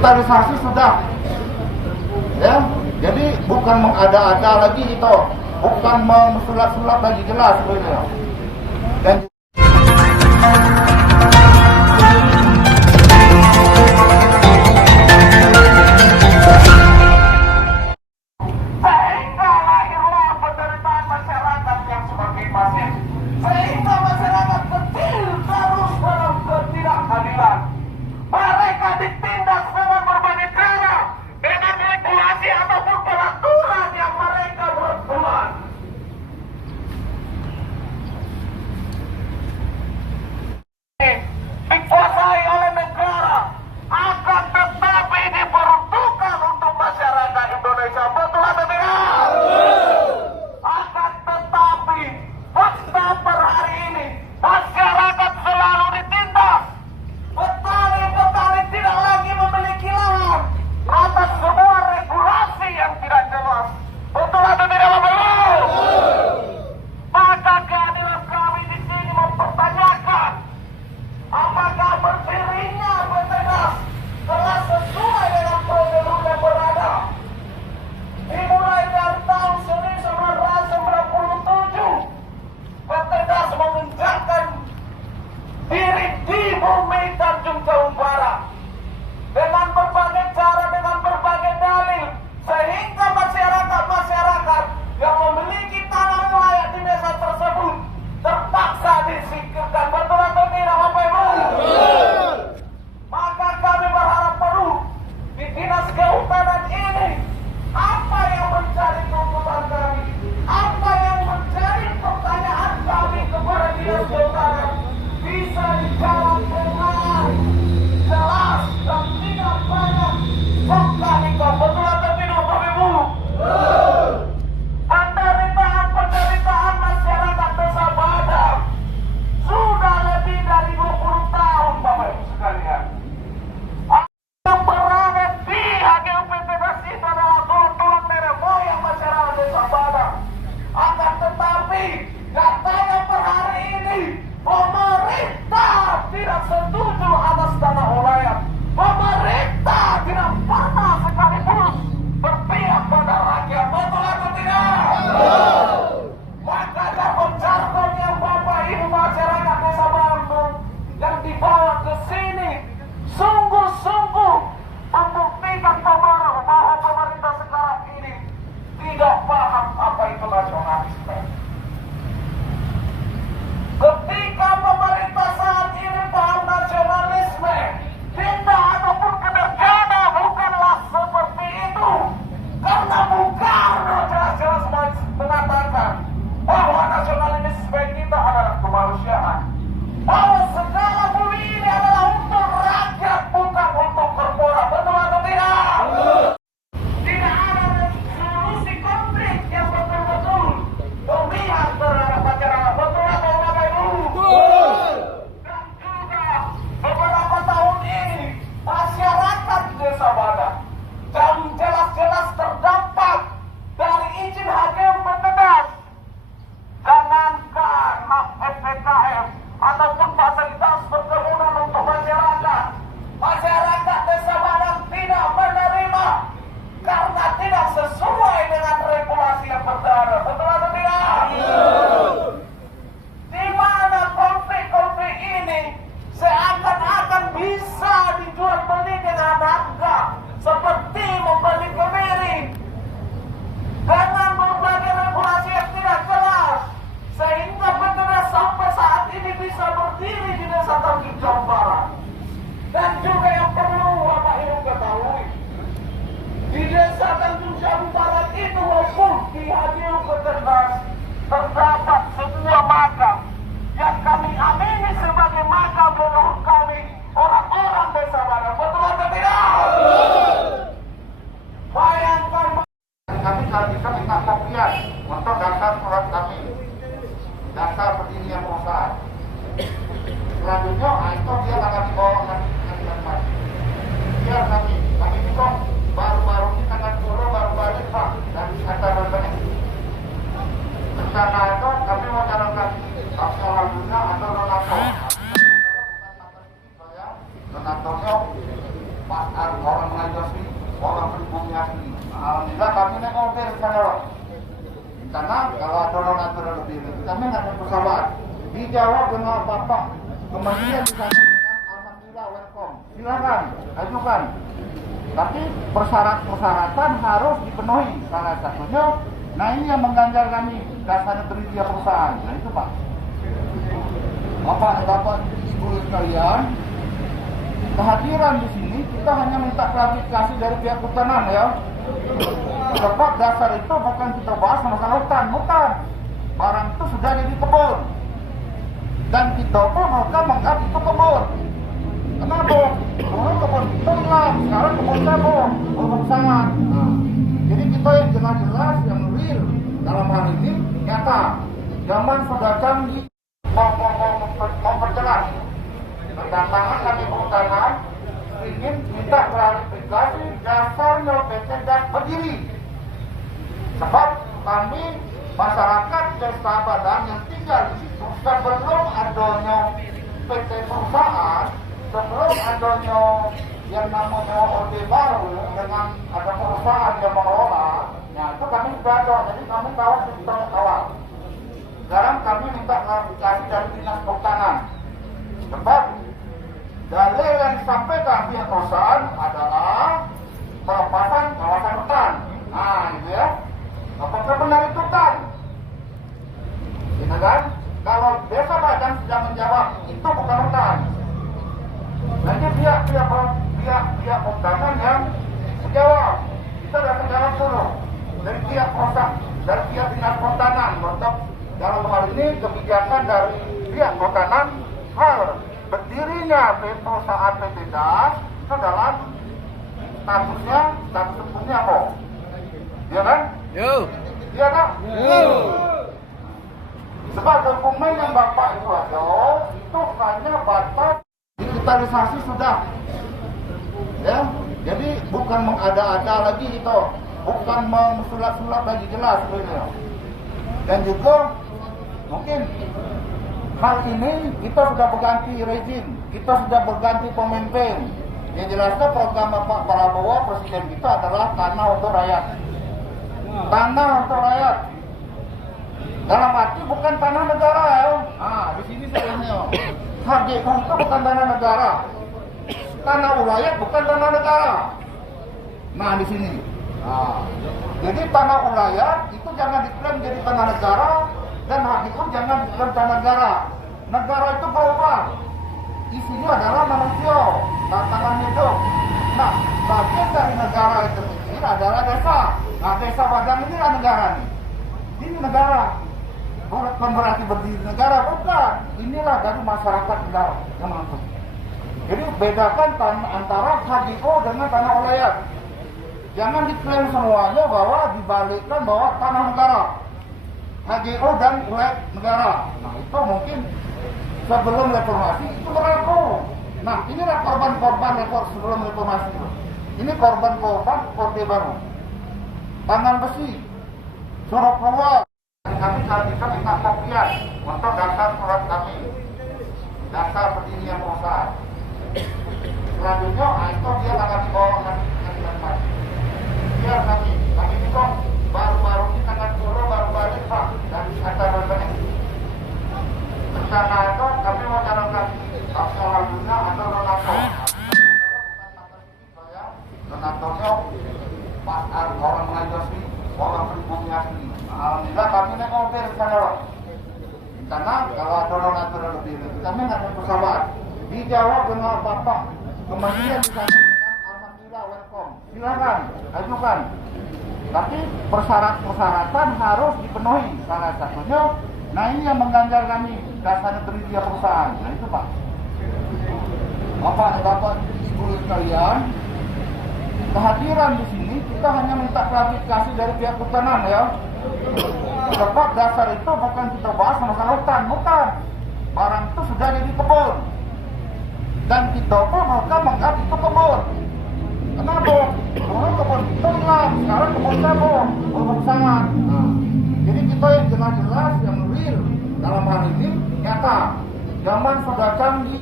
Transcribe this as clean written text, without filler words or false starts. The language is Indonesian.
Revitalisasi sudah, ya. Jadi bukan mengada-ada lagi itu, bukan mensulap-sulap lagi, jelas sebenarnya. Dan dikuasai oleh negara, akan tetapi diperuntukkan untuk masyarakat Indonesia. Betul atau tidak? Akan tetapi fakta per hari ini masyarakat selalu ditindas. Petani-petani tidak lagi memiliki lahan atas semua regulasi yang tidak jelas. Betul atau tidak, Bapak Ibu? Maka kehadiran kami di sini mempertanyakan, apakah berdirinya BPNAS telah sesuai dengan prosedur yang berada? Dimulai dari tahun 1997, BPNAS menginjakkan diri di bumi Tanjung Jabung Barat dengan berbagai cara, dengan berbagai dalil, sehingga masyarakat yang memiliki tanah layak di desa tersebut terpaksa disingkirkan. Betul atau tidak, Bapak Ibu? Maka kami berharap perlu di Dinas Kehutanan ini, apa yang menjadi tuntutan kami, apa yang menjadi pertanyaan kami kepada Dinas Kehutanan bisa dijawab dengan jelas dan tidak banyak kong-kali-kong. Betul atau tidak, Bapak Ibu? Penderitaan masyarakat Desa Badak sudah lebih dari 20 tahun, Bapak Ibu sekalian. Yang berada di HGUPTBS itu adalah tulang nenek moyang masyarakat Desa Badak. Akan tetapi katanya per hari ini pemerintah tidak setuju atas tanah ulayat. Pemerintah tidak pernah sekalipun berpihak pada rakyat. Betul atau tidak? Maka jargon-jargon yang Bapak Ibu masyarakat Desa Bandung yang dibawa ke sini sungguh-sungguh membuktikan bahwa pemerintah sekarang ini tidak paham apa itu nasionalisme. Ketika pemerintah saat ini paham nasionalisme, tindak ataupun kinerjanya bukanlah seperti itu. Karena Bung Karno jelas-jelas mengatakan bahwa nasionalisme kita adalah kemanusiaan. Bahwa segala bumi ini adalah untuk rakyat, bukan untuk korporat. Betul atau tidak? Tidak ada solusi konflik yang betul-betul memihak terhadap masyarakat. Betul atau Bapak Ibu? Dan juga beberapa tahun ini masyarakat Desa Badak yang jelas-jelas terdampak dari izin HGUPTBS. Jangankan hak SPKM ataupun fasilitas perkebunan untuk masyarakat, masyarakat Desa Badak tidak menerima karena tidak sesuai dengan regulasi yang berada. Betul atau tidak? Di mana konflik-konflik ini seakan-akan bisa dijual beli dengan harga seperti membeli kemiri dengan berbagai regulasi yang tidak jelas, sehingga benar sampai saat ini bisa berdiri di Desa Tanjung Jabung Barat. Dan juga yang perlu Bapak Ibu ketahui, di Desa Tanjung Jabung Barat itu maupun di HGUPTBS terdapat sebuah makam yang kami amini sebagai makam leluhur kami, orang-orang Desa Badak. Betul atau tidak? Bayangkan kami kalau bisa minta kopian untuk daftar surat kami, daftar pendirian perusahaan. Selanjutnya, itu dia akan dibawa ke tempat. Biar kami juga baru-baru ini tanggal 10 baru balik Pak dari kantor BPNAS. Rencana itu kami mau jalankan aksional dunia atau Ronaldo. orang Melayu asli, orang pribumi asli. Alhamdulillah kami naik mobil ke sana. Karena kalau ada aturan lebih kami nggak ada pesawat. Dijawab dengan Bapak Kementerian di sana dengan alhamdulillah welcome. Silakan ajukan. Tapi persyaratan harus dipenuhi. Salah satunya, nah ini yang mengganjal kami dasar kriteria perusahaan. Nah itu Pak. Bapak Ibu sekalian, kehadiran di sini kita hanya minta klarifikasi dari pihak kehutanan ya. Sebab dasar itu bukan kita bahas masalah hutan, bukan. Barang itu sudah jadi kebun. Dan kita pun bukan menganggap itu kebun. Kenapa? Dulu kebun itu hilang, sekarang kebun sabun, kebun sangat. Jadi kita yang jelas-jelas, yang real dalam hal ini nyata. Zaman sudah canggih, memperjelas. Kedatangan kami kehutanan ingin minta klarifikasi dasarnya PT dan berdiri. Sebab kami masyarakat Desa Badan yang tinggal di situ sebelum adanya PT perusahaan, sebelum adanya yang namanya Orde Baru dengan ada perusahaan yang mengelola, ya itu kami sudah ada, jadi kami tahu sistem awal. Sekarang kami minta klarifikasi dari Dinas Kehutanan. Sebab dalil yang disampaikan pihak perusahaan adalah pelepasan kawasan hutan. Nah, gitu ya. Apakah benar itu hutan? Gitu kan? Kalau Desa Badan sudah menjawab itu bukan hutan. Nanti pihak kehutanan yang menjawab. Kita sudah jawab dulu dari pihak perusahaan, dari pihak Dinas Kehutanan untuk dalam hal ini kebijakan dari pihak kehutanan hal berdirinya perusahaan PT Das itu dalam status hukumnya apa? Iya kan? Yo. Iya kan? Yo. Sebab dokumen yang Bapak itu ada itu hanya batas digitalisasi sudah. Ya, jadi bukan mengada-ada lagi itu, bukan mensulat-sulat lagi jelas sebenarnya. Dan juga mungkin hal ini kita sudah berganti rezim, kita sudah berganti pemimpin. Yang jelasnya program Pak Prabowo Presiden kita adalah tanah untuk rakyat. Tanah untuk rakyat. Dalam arti bukan tanah negara ya. Di sini salahnya. HGU itu bukan tanah negara. Tanah ulayat bukan tanah negara. Nah di sini. Jadi tanah ulayat itu jangan diklaim jadi tanah negara. Dan HGU jangan diklaim tanah negara. Negara itu global. Isinya adalah manusia, tantangan hidup. Nah, bagian dari negara itu sendiri adalah desa. Nah, Desa Badan ini adalah negara nih. Ini negara. Bukan berarti berdiri negara, bukan. Inilah dari masyarakat yang menentukan. Jadi bedakan antara HGU dengan tanah ulayat. Jangan diklaim semuanya bahwa dibalikkan bahwa tanah negara. HGU dan ulayat negara. Nah, itu mungkin sebelum reformasi itu berlaku. Nah, inilah korban-korban sebelum reformasi. Ini korban-korban Orde Baru. Tangan besi, suruh keluar. Kami kalau bisa minta kopian untuk daftar surat kami, daftar pendirian perusahaan. Selanjutnya, itu dia akan dibawa ke biar kami juga baru-baru ini akan suruh baru balik Pak dari acara ini. Rencana itu kami mau jalankan aksional dunia atau donator. Donatornya Pak orang Melayu asli, orang pribumi asli. Alhamdulillah kami naik mobil ke sana. Karena kalau ada aturan lebih kami nggak ada pesawat. Dijawab dengan Bapak Kementerian di sana dengan alhamdulillah welcome. Silakan ajukan. Tapi persyaratan harus dipenuhi. Salah satunya, nah ini yang mengganjal kami dasar kriteria perusahaan. Nah itu Pak. Bapak Ibu sekalian, kehadiran di sini kita hanya minta klarifikasi dari pihak kehutanan ya. Sebab dasar itu bukan kita bahas masalah hutan, bukan. Barang itu sudah jadi kebun. Dan kita pun bukan menganggap itu kebun. Kenapa? Dulu kebun itu hilang, sekarang kebun sabun, kebun sangat. Jadi kita yang jelas-jelas, yang real dalam hal ini nyata. Zaman sudah canggih.